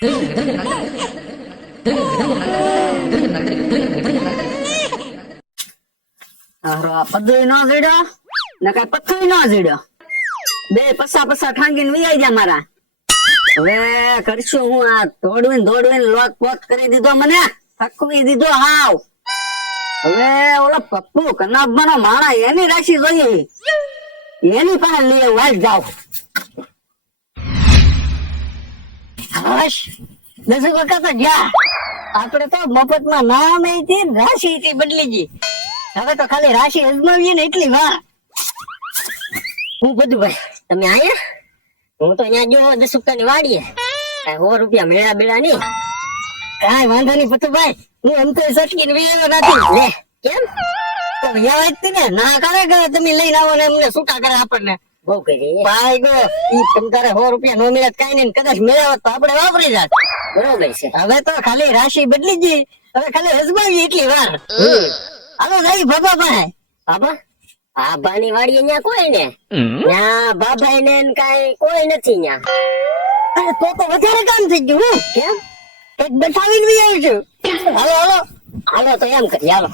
પદોય ન જડ્યો ને કઈ પથ્થર ન જડ્યો, બે પસા ઠાંગીને વી આવી ગયા મારા. હવે કરશું હું આ દોડવીને લોક પોત કરી દીધો, મને થકવી દીધો હાવ. હવે ઓલો પપ્પુ કનાબનો માણા એની રાશિ જોઈએ, એની પાસે લઈ વાત જાવ. હશ દસ વખત ગયા આપડે તો મફતમાં નામ રાશિ બદલી ગઈ. હવે તો ખાલી રાશિ અજમાવીએ ને એટલી વાર. હું બધું ભાઈ તમે આયા? હું તો અહીંયા જો 10 રૂપિયાની વાડીએ, 100 રૂપિયા મેળા બેળા નહીં. કાંઈ વાંધો નહીં પતુભાઈ, હું એમ તો સટકીને વેયો નથી. લે કેમ? તો વ્યવહાર ને ના કરે કે તમે લઈને આવો ને અમને છૂટા કરે આપણને. બહુ કરી ભાઈ ગો ઈ તમ તારે 100 રૂપિયા નો મળે કાઈ નહીં, કદાચ મેળાવત તો આપણે વાપરી જાત. બરોબર છે. હવે તો ખાલી રાશિ બદલી ગઈ, હવે ખાલી અજમાવી એટલી વાર. હાલો જઈ બાબા ભાઈ. બાબા બાબાની વાડી અહીંયા કોઈ ને, ત્યાં બાબા ને કાઈ કોઈ નથી ત્યાં. અરે તો વધારે કામ થઈ ગયું. હું કેમ? એક બેઠાવીને બી આવી છું. હાલો હાલો હાલો તો એમ કરી હાલો.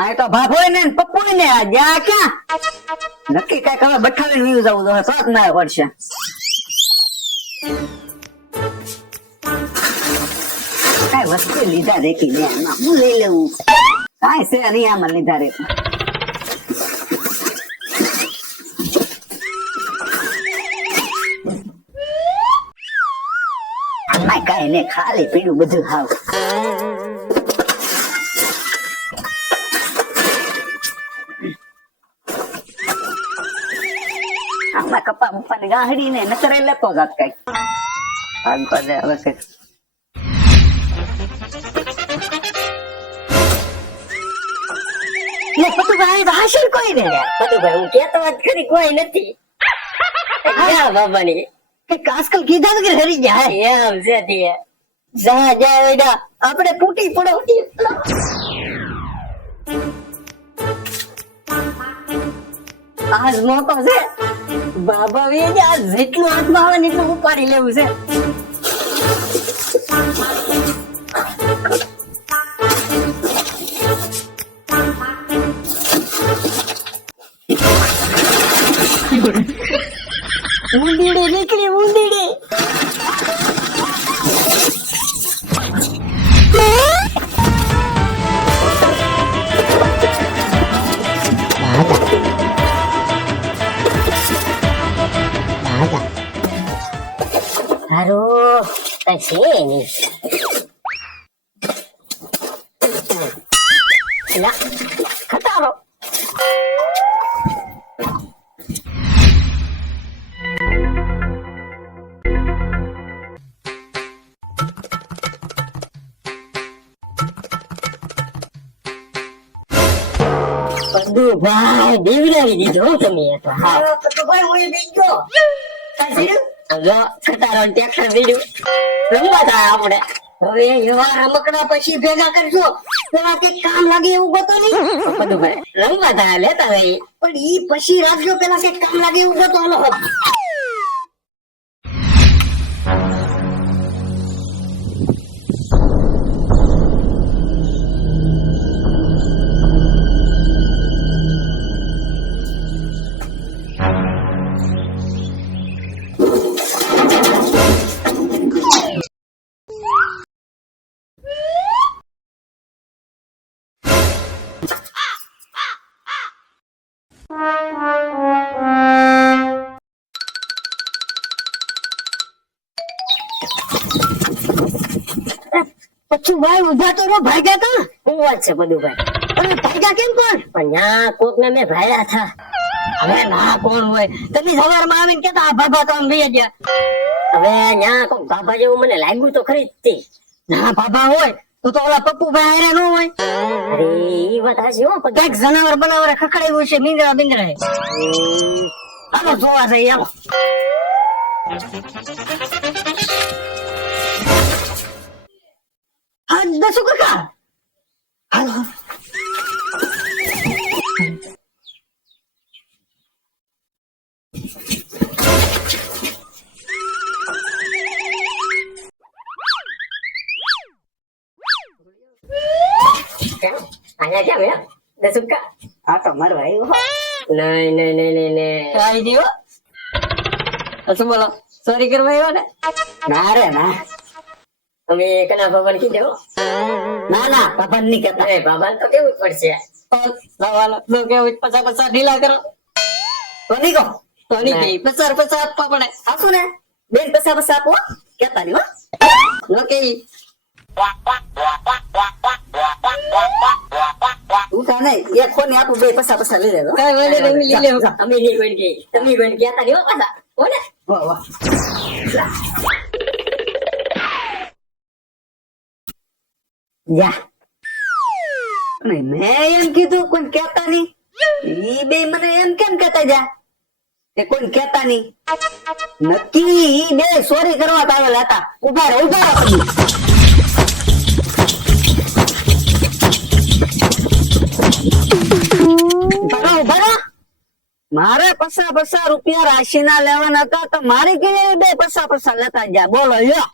આ તો બાપો ને પપ્પુ ને આ જ્યાં ક્યાં નક્કી કઈક હવે બઠાવીને વીવ જવું તો સાત ના પડશે. કઈ વસ્તુ લીધા દેખી ને એમાં હું લઈ લેવું, કઈ છે નહીં આમાં લીધા રે. કઈ ને ખાલી પીડું બધું હાવ. આમાં કપા મુફા ને ગાહડી ને નકરે લેતો જાત કઈ આગ કરે હવે કઈ. લે પતુભાઈ તો હાશર કોઈ ને પતુભાઈ હું કેતો વાત કરી કોઈ નથી. હા બાબાની કે આજકાલ કીધા વગર હરી જાય એમ છે તે. જા જા વેડા આપણે તૂટી પડો. આજ મોકો છે બાબા વે આજ જેટલું હાથમાં આવે ને એટલું ઉપાડી લેવું છે. ઊંડીડી નીકળી ઊંડીડી. હારો કઈ છે નહીં. ખટારો ભાઈ દેવડાવી દીધો તમે. હા પતુભાઈ હું બી ગયો. ખટારો ટ્રેક્ટર બીજું રમવા થાય આપણે. હવે એવા રમકડા પછી ભેગા કરજો પેલા કઈક કામ લાગે એવું ગોતો નહીં. બધું ભાઈ રમવા થાય લેતા ભાઈ. પણ ઈ પછી રાખજો પેલા કઈક કામ લાગે એવું ગોતો. હાલો પછી ભાઈ ઉભા તો રો ભાગ્યા તા. શું વાત છે બધું ભાઈ? અરે ભાગ્યા કેમ પણ? પણ ત્યાં કોક ને મેં ભાયા હતા. હવે ના કોણ હોય તમે સવારમાં આવીને કેતા આ ભાભા તો આમ લઈ ગયા. હવે ત્યાં કોક બાબા જેવું મને લાગ્યું તો ખરી જ તે. ના ભાભા હોય તો ઓલા પપ્પુ ભાઈ હારે ન હોય. અરે ઈ વાત હાચી હો. કઈક જનાવર બનાવર ખખડાવ્યું છે મીંદરા બિંદરા. હાલો જોવા જઈએ હાલો. હા દસુ કાકા હાલો. અહીંયા કેમ હે 10 રૂપિયા આ તો મારો આવ્યો નહીં ખાઈ દીવો શું બોલો સોરી કરવા આવ્યો ને ના રે ના તમે કના ભગવાન કીધો ના ના બાબા ની કહેતા એ બાબા તો કેવું જ પડશે લાવાલો તો કેવું 50 ઢીલા કરો તો નહીં કહો તો નહીં કે 50 આપવા પડે આપું ને બેન પૈસા આપો કેતા નહીં હો ઓકે ઉઠા નહીં એક કોને આપું બે પૈસા લઈ લેજો કઈ વાંધો નહીં લઈ લેવો અમે નહીં બન ગઈ તમે બન ગયા તા નહીં હો પાછા કોને વાહ વાહ જા નહીં મેં એમ કીધું કોઈ કેતા નહીં ઈ બે મને એમ કેમ કેતા જા એ કોઈ કેતા નહીં નક્કી ઈ બે સોરી કરવા આવેલા હતા ઉભા રહો પછી ઉભા મારે પસા રૂપિયા રાશિ ના લેવાના હતા તો મારી કે બે પસા લેતા જા બોલો યો